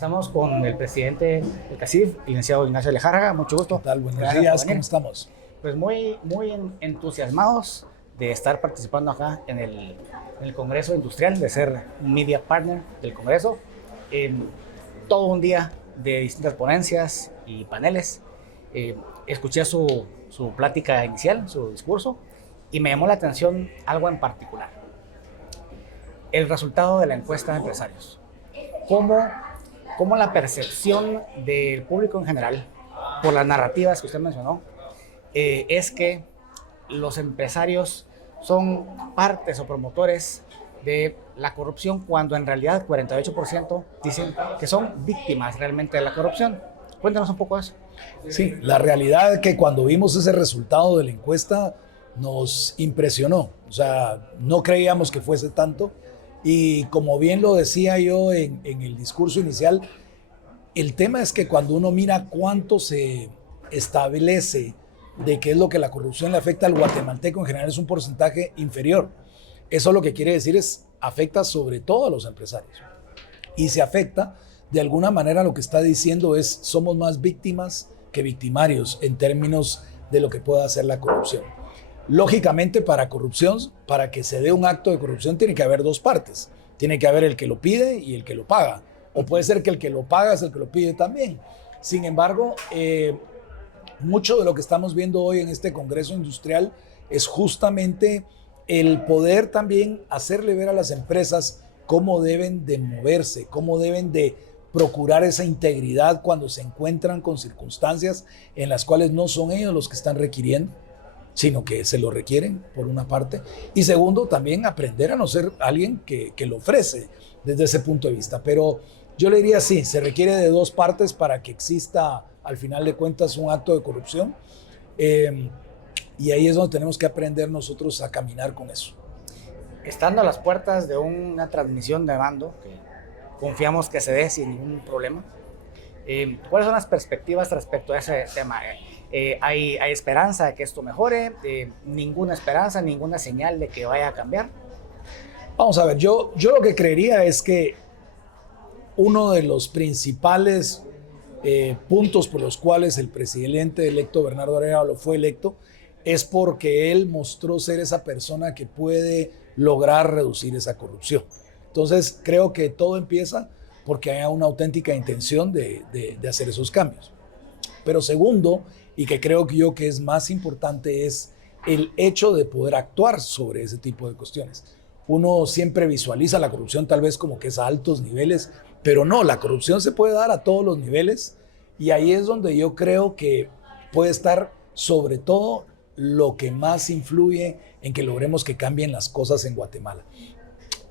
Estamos con el presidente del CACIF, el licenciado Ignacio Lejarga. Mucho gusto. ¿Qué tal? Buenos días, ¿cómo estamos? Pues muy entusiasmados de estar participando acá en el Congreso Industrial, de ser media partner del Congreso. Todo un día de distintas ponencias y paneles. Escuché su plática inicial, su discurso, y me llamó la atención algo en particular. El resultado de la encuesta de empresarios. ¿Cómo la percepción del público en general, por las narrativas que usted mencionó, es que los empresarios son partes o promotores de la corrupción, cuando en realidad 48% dicen que son víctimas realmente de la corrupción? Cuéntanos un poco de eso. Sí, la realidad es que cuando vimos ese resultado de la encuesta nos impresionó. O sea, no creíamos que fuese tanto. Y como bien lo decía yo en el discurso inicial, el tema es que cuando uno mira cuánto se establece de qué es lo que la corrupción le afecta al guatemalteco en general, es un porcentaje inferior. Eso lo que quiere decir es afecta sobre todo a los empresarios. Y se afecta, de alguna manera lo que está diciendo es somos más víctimas que victimarios en términos de lo que pueda hacer la corrupción. Lógicamente, para que se dé un acto de corrupción tiene que haber dos partes. Tiene que haber el que lo pide y el que lo paga. O puede ser que el que lo paga es el que lo pide también. Sin embargo, mucho de lo que estamos viendo hoy en este Congreso Industrial es justamente el poder también hacerle ver a las empresas cómo deben de moverse, cómo deben de procurar esa integridad cuando se encuentran con circunstancias en las cuales no son ellos los que están requiriendo, sino que se lo requieren, por una parte. Y segundo, también aprender a no ser alguien que lo ofrece desde ese punto de vista. Pero yo le diría sí, se requiere de dos partes para que exista, al final de cuentas, un acto de corrupción. Y ahí es donde tenemos que aprender nosotros a caminar con eso. Estando a las puertas de una transmisión de mando, que confiamos que se dé sin ningún problema, ¿cuáles son las perspectivas respecto a ese tema? ¿Hay esperanza de que esto mejore? ¿Ninguna esperanza, ninguna señal de que vaya a cambiar? Vamos a ver, yo lo que creería es que uno de los principales puntos por los cuales el presidente electo Bernardo Arévalo fue electo es porque él mostró ser esa persona que puede lograr reducir esa corrupción. Entonces creo que todo empieza porque haya una auténtica intención de hacer esos cambios. Pero segundo, y que creo que yo que es más importante, es el hecho de poder actuar sobre ese tipo de cuestiones. Uno siempre visualiza la corrupción tal vez como que es a altos niveles, pero no, la corrupción se puede dar a todos los niveles, y ahí es donde yo creo que puede estar sobre todo lo que más influye en que logremos que cambien las cosas en Guatemala.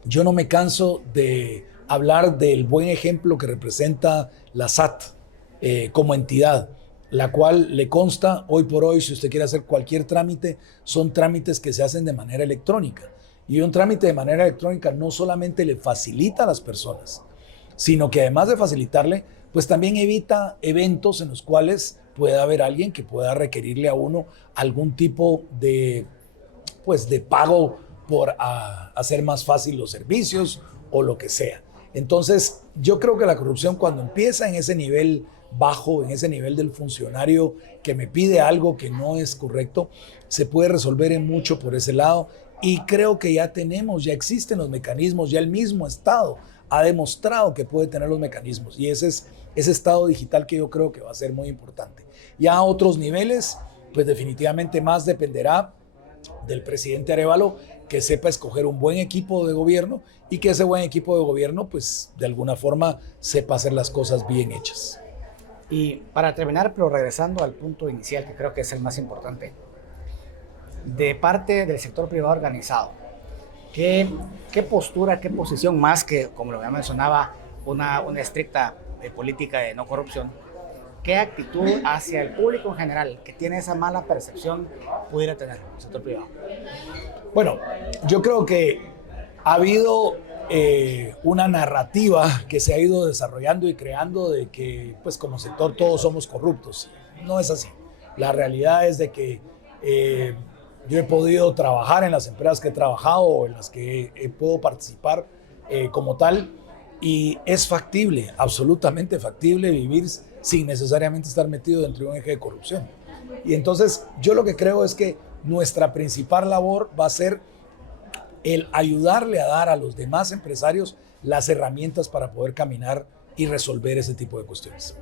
Yo no me canso de hablar del buen ejemplo que representa la SAT como entidad, la cual le consta hoy por hoy, si usted quiere hacer cualquier trámite, son trámites que se hacen de manera electrónica. Y un trámite de manera electrónica no solamente le facilita a las personas, sino que además de facilitarle, pues también evita eventos en los cuales pueda haber alguien que pueda requerirle a uno algún tipo de pago por hacer más fácil los servicios o lo que sea. Entonces, yo creo que la corrupción, cuando empieza en ese nivel bajo, en ese nivel del funcionario que me pide algo que no es correcto, se puede resolver en mucho por ese lado, y creo que ya existen los mecanismos, ya el mismo Estado ha demostrado que puede tener los mecanismos, y ese es ese Estado digital que yo creo que va a ser muy importante. Ya a otros niveles, pues definitivamente más dependerá del presidente Arévalo, que sepa escoger un buen equipo de gobierno y que ese buen equipo de gobierno, pues de alguna forma sepa hacer las cosas bien hechas. Y para terminar, pero regresando al punto inicial, que creo que es el más importante, de parte del sector privado organizado, ¿qué postura, qué posición, más que, como lo ya mencionaba, una estricta política de no corrupción, qué actitud hacia el público en general que tiene esa mala percepción pudiera tener el sector privado? Bueno, yo creo que ha habido una narrativa que se ha ido desarrollando y creando de que, pues como sector, todos somos corruptos. No es así. La realidad es de que yo he podido trabajar en las empresas que he trabajado o en las que puedo participar como tal, y es factible, absolutamente factible vivir sin necesariamente estar metido dentro de un eje de corrupción. Y entonces yo lo que creo es que nuestra principal labor va a ser el ayudarle a dar a los demás empresarios las herramientas para poder caminar y resolver ese tipo de cuestiones.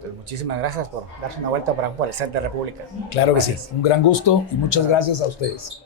Pues muchísimas gracias por darse una vuelta para fortalecer la República. Claro que Gracias. sí, un gran gusto y muchas gracias a ustedes.